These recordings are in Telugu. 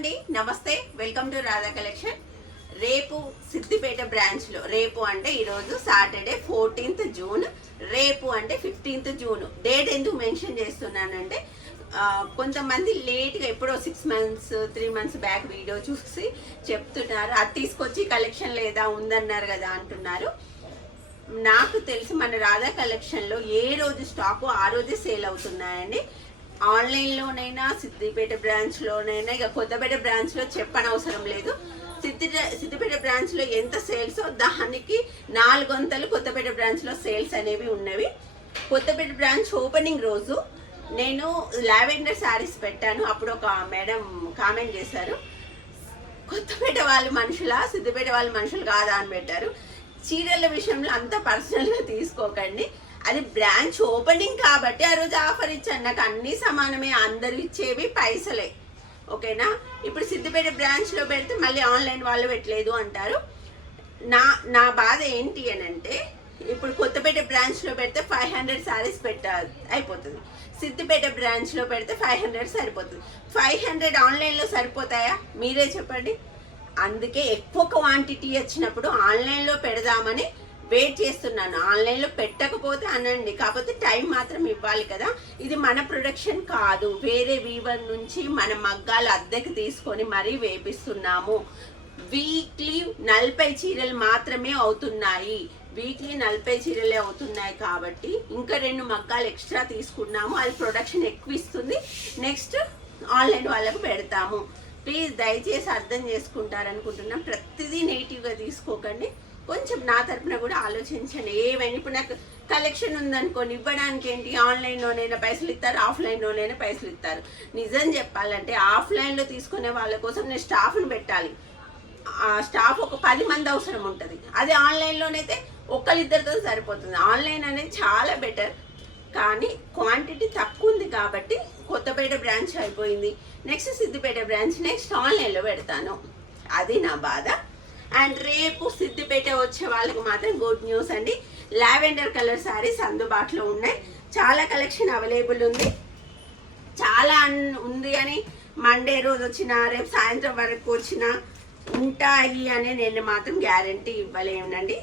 అండి, నమస్తే. Welcome to Radha collection. రేపు సిద్దిపేట బ్రాంచ్లో, రేపు అంటే ఈరోజు సాటర్డే 14th జూన్, రేపు అంటే 15th జూన్. డేట్ ఎందుకు మెన్షన్ చేస్తున్నానంటే కొంతమంది లేట్గా ఎప్పుడో 6 months 3 months బ్యాక్ వీడియో చూసి చెప్తున్నారు, అది తీసుకొచ్చి కలెక్షన్ లేదా ఉందన్నారు కదా అంటున్నారు. నాకు తెలిసి మన రాధా కలెక్షన్లో ఏ రోజు స్టాకు ఆ రోజే సేల్ అవుతున్నాయండి. ఆన్లైన్లోనైనా సిద్దిపేట బ్రాంచ్లోనైనా, ఇక కొత్తపేట బ్రాంచ్లో చెప్పనవసరం లేదు. సిద్దిపేట బ్రాంచ్లో ఎంత సేల్సో దానికి 4 వంతులు కొత్తపేట బ్రాంచ్లో సేల్స్ అనేవి ఉన్నవి. కొత్తపేట బ్రాంచ్ ఓపెనింగ్ రోజు నేను లావెండర్ శారీస్ పెట్టాను. అప్పుడు ఒక మేడం కామెంట్ చేశారు, కొత్తపేట వాళ్ళు మనుషులా, సిద్దిపేట వాళ్ళు మనుషులు కాదా అని పెట్టారు. చీరల విషయంలో అంత పర్సనల్గా తీసుకోకండి. అది బ్రాంచ్ ఓపెనింగ్ కాబట్టి ఆ రోజు ఆఫర్ ఇచ్చాను. నాకు అన్నీ సమానమే, అందరు ఇచ్చేవి పైసలే, ఓకేనా. ఇప్పుడు సిద్దిపేట బ్రాంచ్లో పెడితే మళ్ళీ ఆన్లైన్ వాళ్ళు పెట్టలేదు అంటారు. నా బాధ ఏంటి అని అంటే, ఇప్పుడు కొత్తపేట బ్రాంచ్లో పెడితే 500 శారీస్ అయిపోతుంది. సిద్దిపేట బ్రాంచ్లో పెడితే 500 సరిపోతుంది. 500 ఆన్లైన్లో సరిపోతాయా మీరే చెప్పండి. అందుకే ఎక్కువ క్వాంటిటీ వచ్చినప్పుడు ఆన్లైన్లో పెడదామని వెయిట్ చేస్తున్నాను. ఆన్లైన్లో పెట్టకపోతే అనండి, కాకపోతే టైం మాత్రం ఇవ్వాలి కదా. ఇది మన ప్రొడక్షన్ కాదు, వేరే వీవర్ నుంచి మన మగ్గాలు అద్దెకి తీసుకొని మరీ వేపిస్తున్నాము. వీక్లీ 40 చీరలు మాత్రమే అవుతున్నాయి. వీక్లీ 40 చీరలే అవుతున్నాయి కాబట్టి ఇంకా 2 మగ్గాలు ఎక్స్ట్రా తీసుకున్నాము. అది ప్రొడక్షన్ ఎక్కువ ఇస్తుంది. నెక్స్ట్ ఆన్లైన్ వాళ్ళకు పెడతాము. ప్లీజ్ దయచేసి అర్థం చేసుకుంటారనుకుంటున్నాం. ప్రతిదీ నెగిటివ్గా తీసుకోకండి. కొంచెం నా తరపున కూడా ఆలోచించండి. ఏమైనా ఇప్పుడు నాకు కలెక్షన్ ఉందనుకోండి, ఇవ్వడానికి ఏంటి, ఆన్లైన్లోనైనా పైసలు ఇస్తారు, ఆఫ్లైన్లోనైనా పైసలు ఇస్తారు. నిజం చెప్పాలంటే ఆఫ్లైన్లో తీసుకునే వాళ్ళ కోసం నేను స్టాఫ్ని పెట్టాలి. ఆ స్టాఫ్ ఒక 10 మంది అవసరం ఉంటుంది. అది ఆన్లైన్లోనైతే ఒకళ్ళిద్దరితో సరిపోతుంది. ఆన్లైన్ అనేది చాలా బెటర్, కానీ క్వాంటిటీ తక్కువ ఉంది కాబట్టి కొత్తపేట బ్రాంచ్ అయిపోయింది. నెక్స్ట్ సిద్దిపేట బ్రాంచ్, నెక్స్ట్ ఆన్లైన్లో పెడతాను. అది నా బాధ. అండ్ రేపు సిద్దిపేట వచ్చే వాళ్ళకి మాత్రం గుడ్ న్యూస్ అండి. లావెండర్ కలర్ శారీస్ అందుబాటులో ఉన్నాయి. చాలా కలెక్షన్ అవైలబుల్ ఉంది. చాలా ఉంది అని మండే రోజు వచ్చినా, రేపు సాయంత్రం వరకు వచ్చినా ఉంటాయి అని నేను మాత్రం గ్యారంటీ ఇవ్వలేనండి.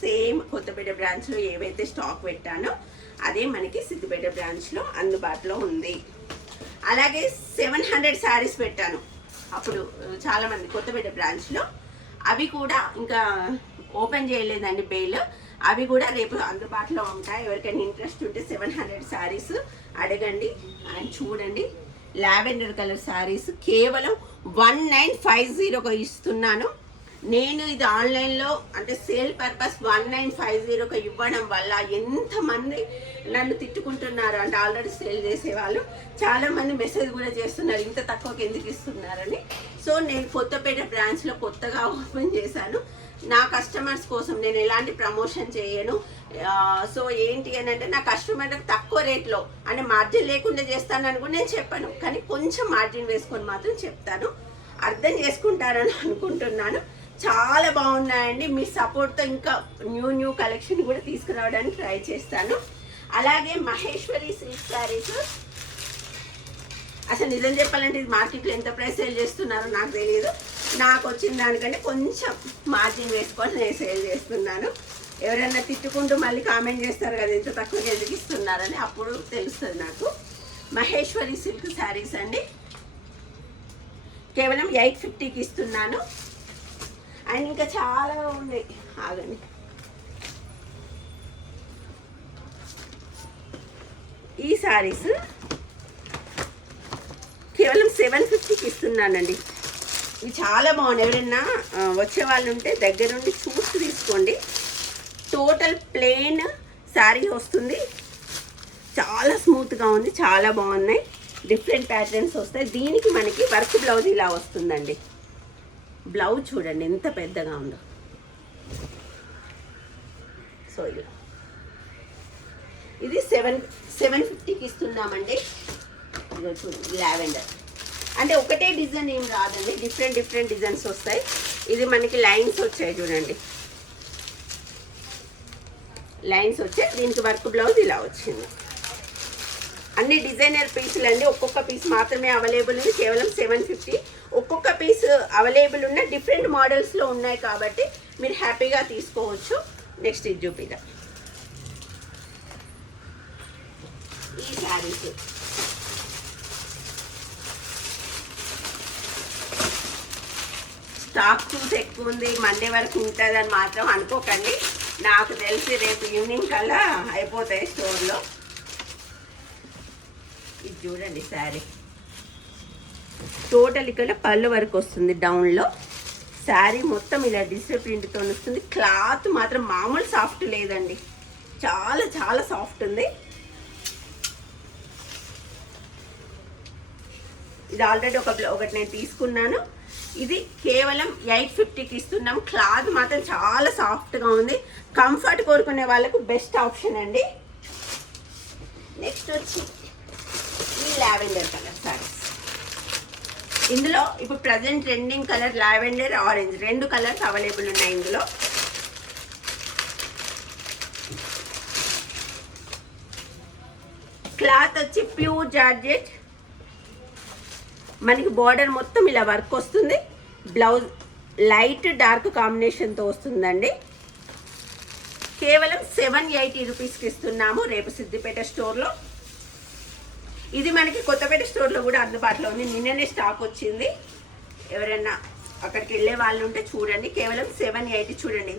సేమ్ కొత్తపేట బ్రాంచ్లో ఏవైతే స్టాక్ పెట్టానో అదే మనకి సిద్దిపేట బ్రాంచ్లో అందుబాటులో ఉంది. అలాగే 700 శారీస్ పెట్టాను అప్పుడు చాలామంది కొత్తపేట బ్రాంచ్లో. అవి కూడా ఇంకా ఓపెన్ చేయలేదండి బెయిల్. అవి కూడా రేపు అందుబాటులో ఉంటాయి. ఎవరికైనా ఇంట్రెస్ట్ ఉంటే 700 శారీస్ అడగండి అండ్ చూడండి. లావెండర్ కలర్ శారీస్ కేవలం 1950 ఇస్తున్నాను. నేను ఇది ఆన్లైన్లో అంటే సేల్ పర్పస్ 1950 ఇవ్వడం వల్ల ఎంతమంది నన్ను తిట్టుకుంటున్నారు అంటే, ఆల్రెడీ సేల్ చేసేవాళ్ళు చాలామంది మెసేజ్ కూడా చేస్తున్నారు, ఇంత తక్కువకి ఎందుకు ఇస్తున్నారని. సో నేను కొత్తపేట బ్రాంచ్లో కొత్తగా ఓపెన్ చేశాను. నా కస్టమర్స్ కోసం నేను ఎలాంటి ప్రమోషన్ చేయను. సో ఏంటి అని అంటే, నా కస్టమర్లకు తక్కువ రేట్లో అంటే మార్జిన్ లేకుండా చేస్తానని కూడా నేను చెప్పాను, కానీ కొంచెం మార్జిన్ వేసుకొని మాత్రం చెప్తాను. అర్థం చేసుకుంటారని అనుకుంటున్నాను. చాలా బాగున్నాయండి. మీ సపోర్ట్తో ఇంకా న్యూ కలెక్షన్ కూడా తీసుకురావడానికి ట్రై చేస్తాను. అలాగే మహేశ్వరి సిల్క్ శారీస్, అసలు నిజం చెప్పాలంటే ఇది మార్కెట్లో ఎంత ప్రైస్ సేల్ చేస్తున్నారో నాకు తెలియదు. నాకు వచ్చిన దానికంటే కొంచెం మార్జిన్ వేసుకొని నేను సేల్ చేస్తున్నాను. ఎవరైనా తిట్టుకుంటూ మళ్ళీ కామెంట్ చేస్తారు కదా ఎంత తక్కువగా ఎందుకు ఇస్తున్నారని, అప్పుడు తెలుస్తుంది నాకు. మహేశ్వరి సిల్క్ శారీస్ అండి, కేవలం 850కి ఇస్తున్నాను. అండ్ ఇంకా చాలా ఉన్నాయి, ఆగండి. ఈ శారీస్ కేవలం 750కి ఇస్తున్నానండి. ఇవి చాలా బాగున్నాయి. ఎవరైనా వచ్చే వాళ్ళు ఉంటే దగ్గరుండి చూసి తీసుకోండి. టోటల్ ప్లెయిన్ శారీ వస్తుంది. చాలా స్మూత్గా ఉంది, చాలా బాగున్నాయి. డిఫరెంట్ ప్యాటర్న్స్ వస్తాయి. దీనికి మనకి వర్క్ బ్లౌజ్ ఇలా వస్తుందండి. బ్లౌజ్ చూడండి ఎంత పెద్దగా ఉందో. సో ఇది 750కి ఇస్తున్నామండి. ఇదిగో చూడండి, లావెండర్ అంటే ఒకటే డిజైన్ ఏం రాదండి, డిఫరెంట్ డిజైన్స్ వస్తాయి. ఇది మనకి లైన్స్ వచ్చాయి చూడండి, లైన్స్ వచ్చాయి. దీనికి వర్క్ బ్లౌజ్ ఇలా వచ్చింది. అన్ని డిజైనర్ పీసులు అండి. ఒక్కొక్క పీస్ మాత్రమే అవైలబుల్ ఉంది. కేవలం 750. ఒక్కొక్క పీస్ అవైలబుల్ ఉన్న డిఫరెంట్ మోడల్స్లో ఉన్నాయి కాబట్టి మీరు హ్యాపీగా తీసుకోవచ్చు. నెక్స్ట్ ఇది చూపిద్దాం. ఈ శారీస్ స్టాక్ చూసి ఎక్కువ ఉంది, మండే వరకు ఉంటుంది అని మాత్రం అనుకోకండి. నాకు తెలిసి రేపు ఈవినింగ్ కల్లా అయిపోతాయి స్టోర్లో. ఇది చూడండి శారీ టోటల్ ఇక్కడ పళ్ళు వరకు వస్తుంది డౌన్లో. శారీ మొత్తం ఇలా డిజిటల్ ప్రింట్తో వస్తుంది. క్లాత్ మాత్రం మామూలు సాఫ్ట్ లేదండి, చాలా చాలా సాఫ్ట్ ఉంది. ఇది ఆల్రెడీ ఒకటి నేను తీసుకున్నాను. ఇది కేవలం 850కి ఇస్తున్నాం. క్లాత్ మాత్రం చాలా సాఫ్ట్గా ఉంది. కంఫర్ట్ కోరుకునే వాళ్ళకు బెస్ట్ ఆప్షన్ అండి. నెక్స్ట్ వచ్చి ఈ లావెండర్ కలర్ సారీస్. ఇందులో ఇప్పుడు present trending colour lavender, orange 2 colours available ఉన్నాయి ఇందులో. క్లాత్ వచ్చి ప్యూర్ జార్జెట్. మనకి బార్డర్ మొత్తం ఇలా వర్క్ వస్తుంది. బ్లౌజ్ లైట్ డార్క్ కాంబినేషన్తో వస్తుందండి. కేవలం 780 రూపీస్కి ఇస్తున్నాము రేపు సిద్దిపేట స్టోర్లో. ఇది మనకి కొత్తపేట స్టోర్లో కూడా అందుబాటులో ఉంది. నిన్ననే స్టాక్ వచ్చింది. ఎవరైనా అక్కడికి వెళ్ళే వాళ్ళు ఉంటే చూడండి. కేవలం 780. చూడండి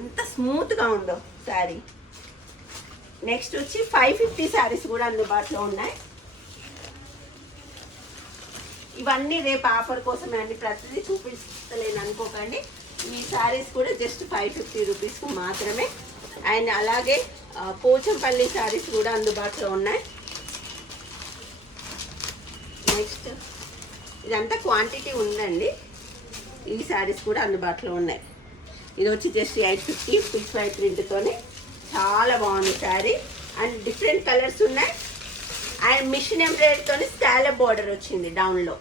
ఎంత స్మూత్గా ఉందో శారీ. నెక్స్ట్ వచ్చి 550 శారీస్ కూడా అందుబాటులో ఉన్నాయి. ఇవన్నీ రేపు ఆఫర్ కోసమే అండి, ప్రతిదీ చూపిస్తలేను అనుకోకండి. ఈ శారీస్ కూడా జస్ట్ 550 రూపీస్కి మాత్రమే. అండ్ అలాగే పోచంపల్లి శారీస్ కూడా అందుబాటులో ఉన్నాయి. నెక్స్ట్ ఇదంతా క్వాంటిటీ ఉందండి. ఈ శారీస్ కూడా అందుబాటులో ఉన్నాయి. ఇది వచ్చి జస్ట్ 850 పిచ్ వై ప్రింట్తోనే చాలా బాగుంది శారీ. అండ్ డిఫరెంట్ కలర్స్ ఉన్నాయి. అండ్ మిషన్ ఎంబ్రాయిడరీతో స్కాలప్ బార్డర్ వచ్చింది డౌన్లో.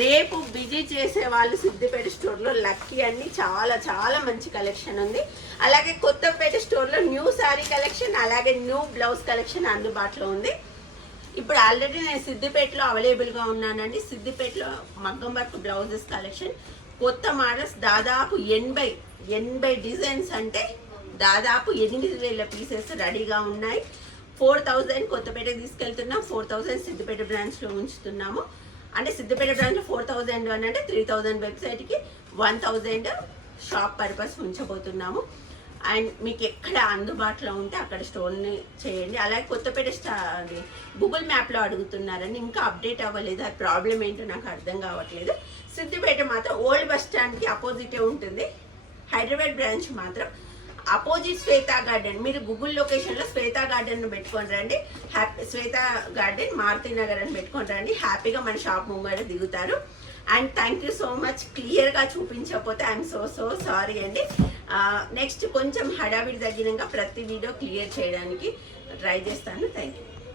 రేపు బిజీ చేసే వాళ్ళు సిద్దిపేట స్టోర్లో లక్కీ అండి. చాలా చాలా మంచి కలెక్షన్ ఉంది. అలాగే కొత్తపేట స్టోర్లో న్యూ శారీ కలెక్షన్, అలాగే న్యూ బ్లౌజ్ కలెక్షన్ అందుబాటులో ఉంది. ఇప్పుడు ఆల్రెడీ నేను సిద్దిపేటలో అవైలబుల్గా ఉన్నానండి. సిద్దిపేటలో మగ్గం వర్క్ బ్లౌజెస్ కలెక్షన్, కొత్త మోడల్స్ దాదాపు 80 డిజైన్స్, అంటే దాదాపు 8,000 పీసెస్ రెడీగా ఉన్నాయి. 4,000 కొత్తపేటకి తీసుకెళ్తున్నాం, 4,000 సిద్దిపేట బ్రాంచ్లో ఉంచుతున్నాము. అంటే సిద్దిపేట బ్రాంచ్లో 4,000 అని అంటే 3,000 వెబ్సైట్కి 1,000 షాప్ పర్పస్ ఉంచబోతున్నాము. అండ్ మీకు ఎక్కడ అందుబాటులో ఉంటే అక్కడ స్టోర్ని చేయండి. అలాగే కొత్తపేట అది గూగుల్ మ్యాప్లో అడుగుతున్నారని ఇంకా అప్డేట్ అవ్వలేదు. అది ప్రాబ్లం ఏంటో నాకు అర్థం కావట్లేదు. సిద్దిపేట మాత్రం ఓల్డ్ బస్ స్టాండ్కి అపోజిటే ఉంటుంది. హైదరాబాద్ బ్రాంచ్ మాత్రం అపోజిట్ శ్వేతా గార్డెన్. మీరు గూగుల్ లొకేషన్లో శ్వేతా గార్డెన్ పెట్టుకొని రండి. శ్వేతా గార్డెన్ మారుతి నగర్ అని పెట్టుకొని రండి. హ్యాపీగా మన షాప్ ముంగడ దిగుతారు. And thank you so much. క్లియర్గా చూపించకపోతే ఐఎమ్ సో సారీ అండి. నెక్స్ట్ కొంచెం హడావిడి తగ్గినాక ప్రతి వీడియో క్లియర్ చేయడానికి ట్రై చేస్తాను. Thank you.